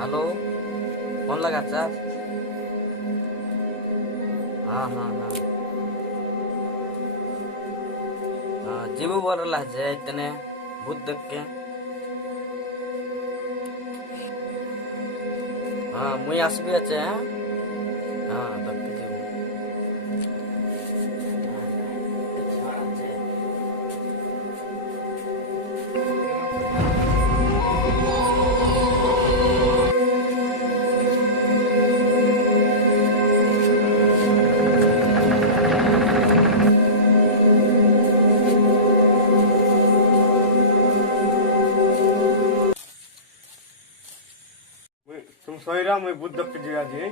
Hello, कौन लगा चार? हाँ हाँ हाँ हाँ, जीवो बोल रहा है इतने भूत देख के। हाँ मुई आसबी अच्छे हैं। हाँ देख के जीवो। तुम सोई रहा मैं बुद्ध के जिया जी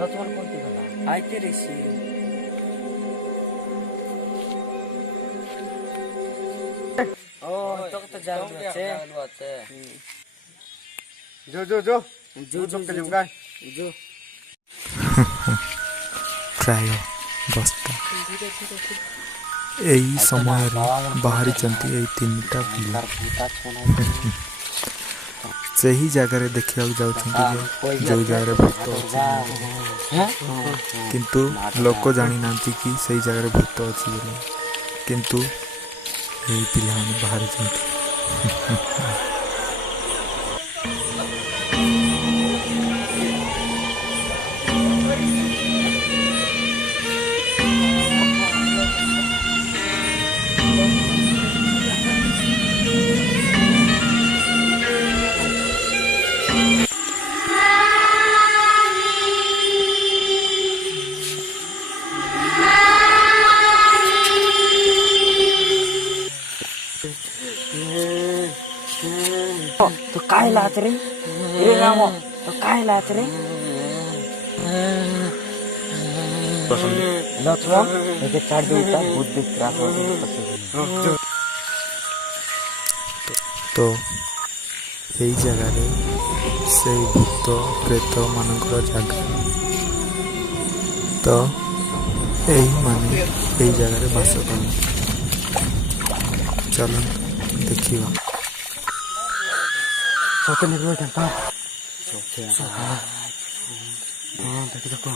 लक्ष्मण कौन थी गला आइते ऋषि ओ तो जान আছে जो जो जो जो जो के जुगा जो ପ୍ରାୟ 10ଟା ଏହି ସମୟରେ ବାହାରିଛନ୍ତି ଏହି 3ଟା ପିଲା। ସେହି ଜାଗାରେ ଦେଖିବାକୁ ଯାଉଛନ୍ତି ଯେ ଯେଉଁ ଜାଗାରେ ଭୂତ ଅଛି, କିନ୍ତୁ ଲୋକ ଜାଣିନାହାନ୍ତି କି ସେଇ ଜାଗାରେ ଭୂତ ଅଛି ବୋଲି, କିନ୍ତୁ ଏହି ପିଲାମାନେ ବାହାରିଛନ୍ତି। तो काय लात रे रे रामो तो काय लात रे लक्ष्मण एके चार दूटा बुद्ध क्रास तो এই জায়গাରେ সেই ভূତ ପ୍ରେତ ମାନଙ୍କର ଜାଗା, ତ ଏଇମାନେ এই ଜାଗାରେ ବାସ କରନ୍ତି। ଚାଲନ୍ତୁ ଦେଖିବା। सोते निकलो जनता सोते हां देखो देखो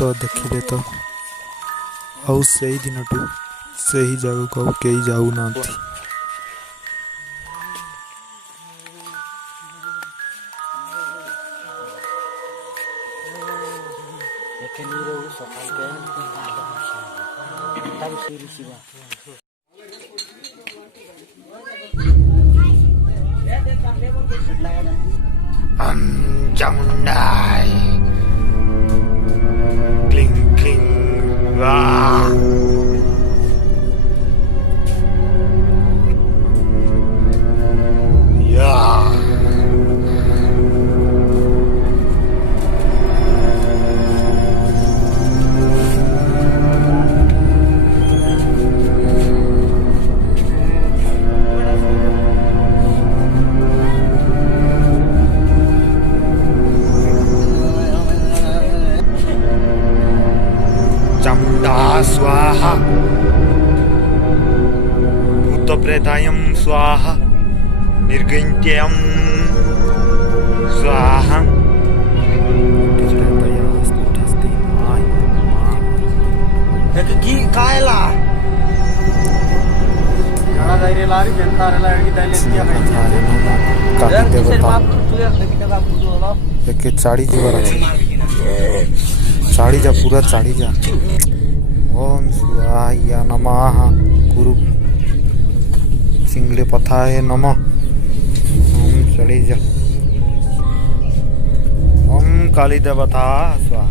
ତ ଦେଖିଲେ ତ ଆଉ ସେଇ ଦିନଠୁ ସେହି ଜାଗାକୁ ଆଉ କେହି ଯାଉନାହାନ୍ତି। Chamundai. Cling cling. Wah. Yeah. Chamunda swaha. Bhutapretayam swaha. Nirgantyam swaha. Kayla याला जायरे लारी जनता रे लारी दाइले दिया काफी देवता तू एक चाड़ी जीवर আছে चाड़ी जा पूरा चाड़ी जा ओम शिवाय नमः गुरु सिंगले पथाय नमः ओम चढ़ी जा ओम काली देवता स्वाहा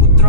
पुत्र